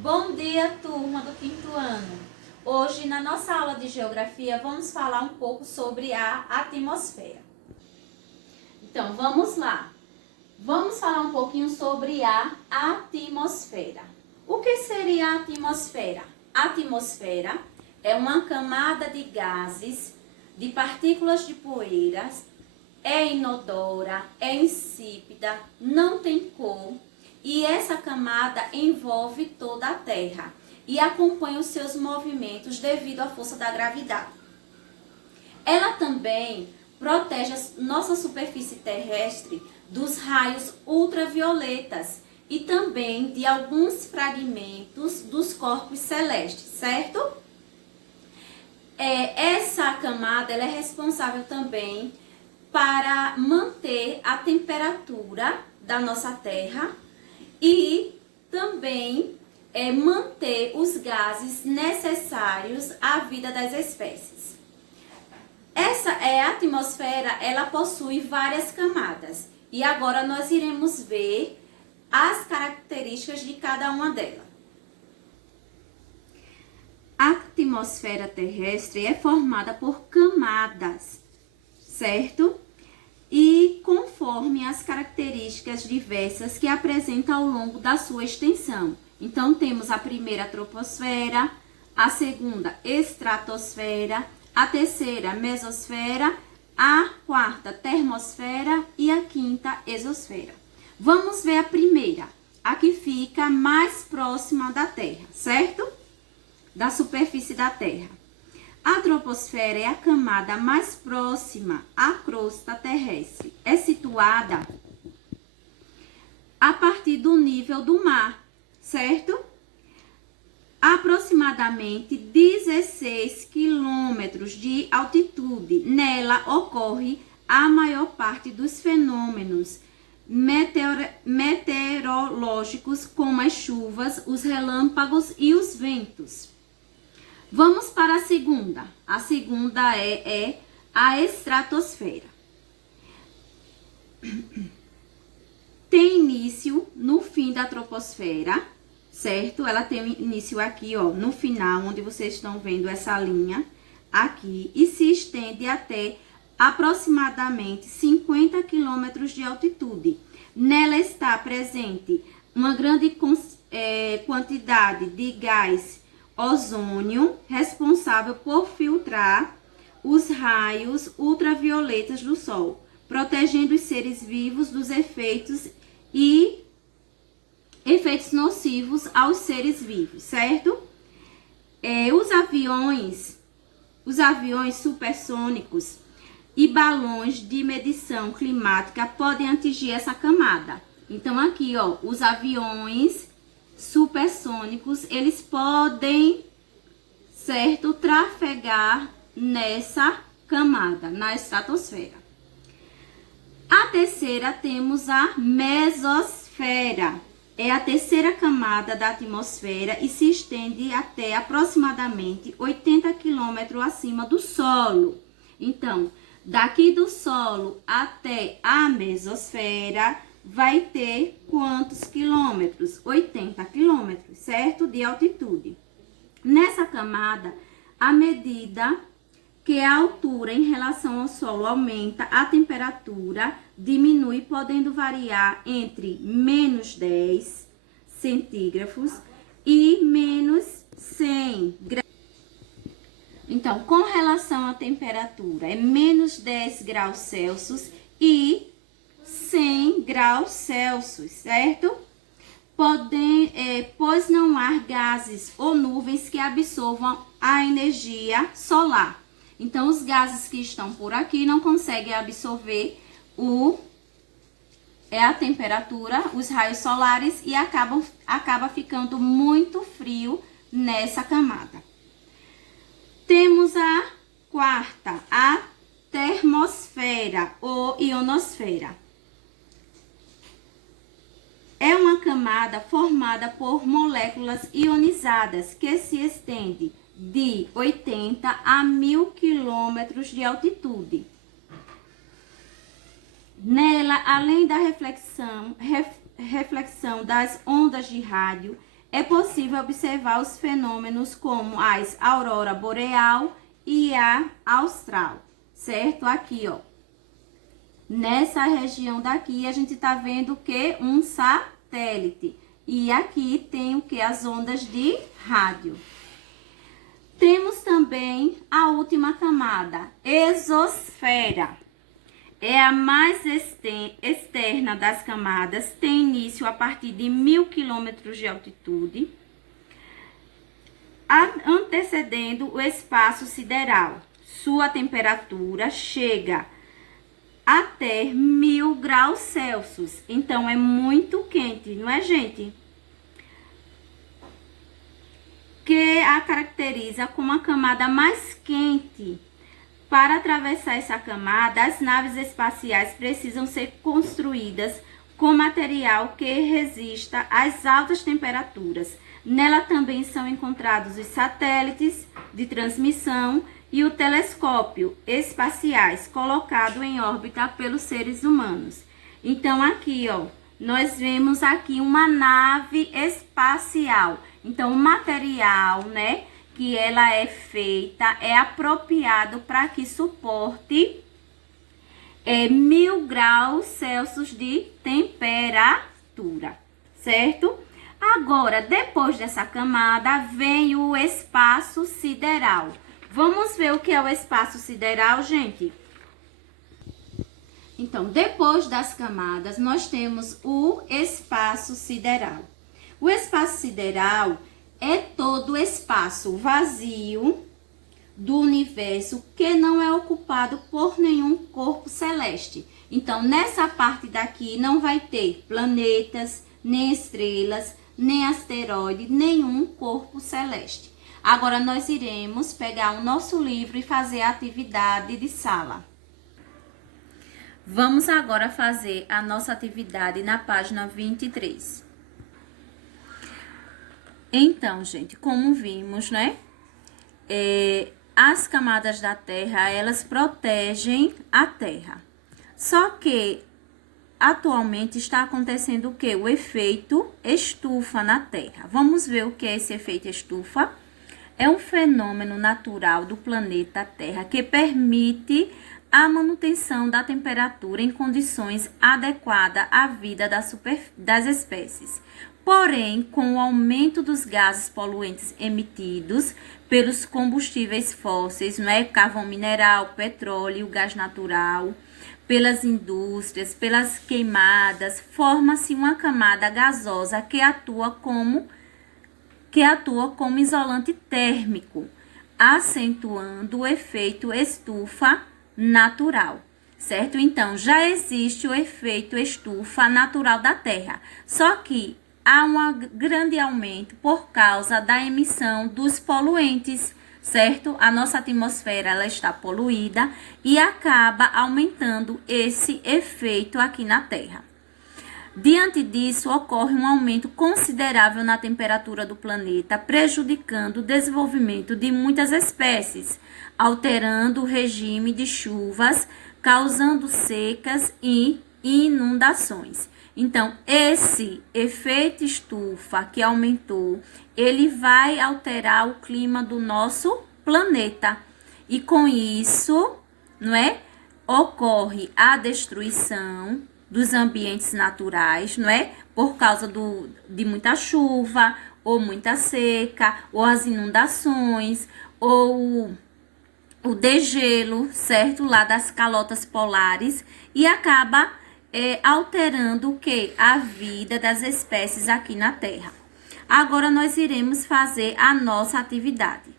Bom dia, turma do quinto ano. Hoje, na nossa aula de geografia, vamos falar um pouco sobre a atmosfera. Então, vamos lá. Vamos falar um pouquinho sobre a atmosfera. O que seria a atmosfera? A atmosfera é uma camada de gases, de partículas de poeiras, é inodora, é insípida, não tem cor. E essa camada envolve toda a Terra e acompanha os seus movimentos devido à força da gravidade. Ela também protege a nossa superfície terrestre dos raios ultravioletas e também de alguns fragmentos dos corpos celestes, certo? Essa camada ela é responsável também para manter a temperatura da nossa Terra e também manter os gases necessários à vida das espécies. A atmosfera, ela possui várias camadas e agora nós iremos ver as características de cada uma delas. A atmosfera terrestre é formada por camadas, certo? E conforme as características diversas que apresenta ao longo da sua extensão. Então, temos a primeira troposfera, a segunda estratosfera, a terceira mesosfera, a quarta termosfera e a quinta exosfera. Vamos ver a primeira, a que fica mais próxima da Terra, certo? Da superfície da Terra. A troposfera é a camada mais próxima à crosta terrestre. É situada a partir do nível do mar, certo? Aproximadamente 16 quilômetros de altitude. Nela ocorre a maior parte dos fenômenos meteorológicos, como as chuvas, os relâmpagos e os ventos. Vamos para a segunda. A segunda é a estratosfera. Tem início no fim da troposfera, certo? Ela tem início aqui, ó, no final, onde vocês estão vendo essa linha aqui, e se estende até aproximadamente 50 quilômetros de altitude. Nela está presente uma grande quantidade de gás ozônio, responsável por filtrar os raios ultravioletas do Sol, protegendo os seres vivos dos efeitos nocivos aos seres vivos, certo? Os aviões supersônicos e balões de medição climática podem atingir essa camada. Então, aqui, ó, os aviões supersônicos, eles podem, certo, trafegar nessa camada, na estratosfera. A terceira, temos a mesosfera. É a terceira camada da atmosfera e se estende até aproximadamente 80 quilômetros acima do solo. Então, daqui do solo até a mesosfera vai ter quantos quilômetros? 80 quilômetros, certo? De altitude. Nessa camada, à medida que a altura em relação ao solo aumenta, a temperatura diminui, podendo variar entre menos 10 centígrados e menos 100 graus. Então, com relação à temperatura, é menos 10 graus Celsius e 100 graus Celsius, certo? Pois não há gases ou nuvens que absorvam a energia solar. Então, os gases que estão por aqui não conseguem absorver a temperatura, os raios solares, e acaba ficando muito frio nessa camada. Temos a quarta, a termosfera ou ionosfera. É uma camada formada por moléculas ionizadas que se estende de 80 a 1000 quilômetros de altitude. Nela, além da reflexão das ondas de rádio, é possível observar os fenômenos como as aurora boreal e a austral, certo? Aqui, ó. Nessa região daqui, a gente tá vendo o que? Um satélite. E aqui tem o que? As ondas de rádio. Temos também a última camada, exosfera. É a mais externa das camadas, tem início a partir de 1000 km de altitude, antecedendo o espaço sideral. Sua temperatura chega até 1000 graus Celsius, então é muito quente, não é, gente? Que a caracteriza como a camada mais quente. Para atravessar essa camada, as naves espaciais precisam ser construídas com material que resista às altas temperaturas. Nela também são encontrados os satélites de transmissão e o telescópio espaciais colocado em órbita pelos seres humanos. Então, aqui, ó, nós vemos aqui uma nave espacial. Então, o material, né, que ela é feita, é apropriado para que suporte 1000 graus Celsius de temperatura, certo? Agora, depois dessa camada, vem o espaço sideral. Vamos ver o que é o espaço sideral, gente? Então, depois das camadas, nós temos o espaço sideral. O espaço sideral é todo o espaço vazio do universo que não é ocupado por nenhum corpo celeste. Então, nessa parte daqui não vai ter planetas, nem estrelas, nem asteroide, nenhum corpo celeste. Agora, nós iremos pegar o nosso livro e fazer a atividade de sala. Vamos agora fazer a nossa atividade na página 23. Então, gente, como vimos, né? As camadas da Terra, elas protegem a Terra. Só que, atualmente, está acontecendo o quê? O efeito estufa na Terra. Vamos ver o que é esse efeito estufa? É um fenômeno natural do planeta Terra que permite a manutenção da temperatura em condições adequadas à vida das espécies. Porém, com o aumento dos gases poluentes emitidos pelos combustíveis fósseis, não é? Carvão mineral, petróleo, gás natural, pelas indústrias, pelas queimadas, forma-se uma camada gasosa que atua como isolante térmico, acentuando o efeito estufa natural, certo? Então, já existe o efeito estufa natural da Terra, só que há um grande aumento por causa da emissão dos poluentes, certo? A nossa atmosfera, ela está poluída e acaba aumentando esse efeito aqui na Terra. Diante disso, ocorre um aumento considerável na temperatura do planeta, prejudicando o desenvolvimento de muitas espécies, alterando o regime de chuvas, causando secas e inundações. Então, esse efeito estufa que aumentou, ele vai alterar o clima do nosso planeta. E com isso, não é? Ocorre a destruição dos ambientes naturais, não é? Por causa de muita chuva, ou muita seca, ou as inundações, ou o degelo, certo? Lá das calotas polares, e acaba alterando o que? A vida das espécies aqui na Terra. Agora, nós iremos fazer a nossa atividade.